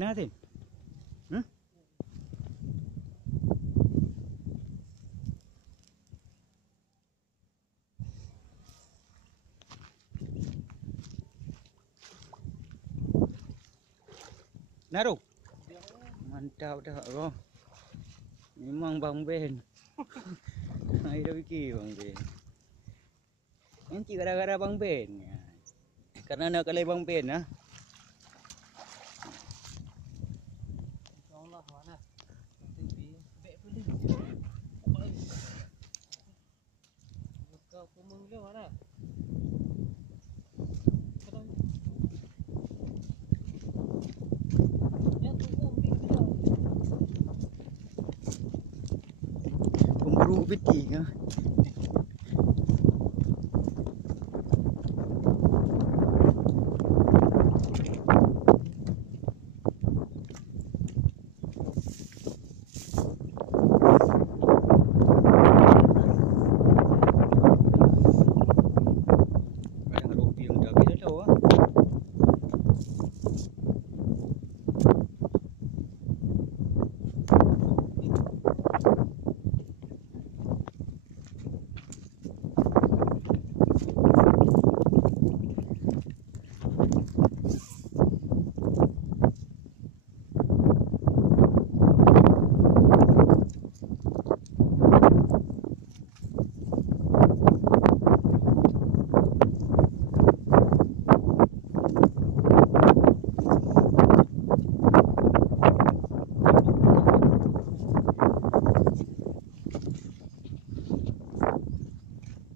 na Tin. Hmm? Naruh. Mantap dah bro. Memang Bang Ben. Saya dah fikir Bang Ben. Nanti gara-gara Bang Ben. Karena nak kalai Bang Ben ah. Allah mana. Nanti bek boleh. Kau kumung dia mana? Pemburu kepiting ah.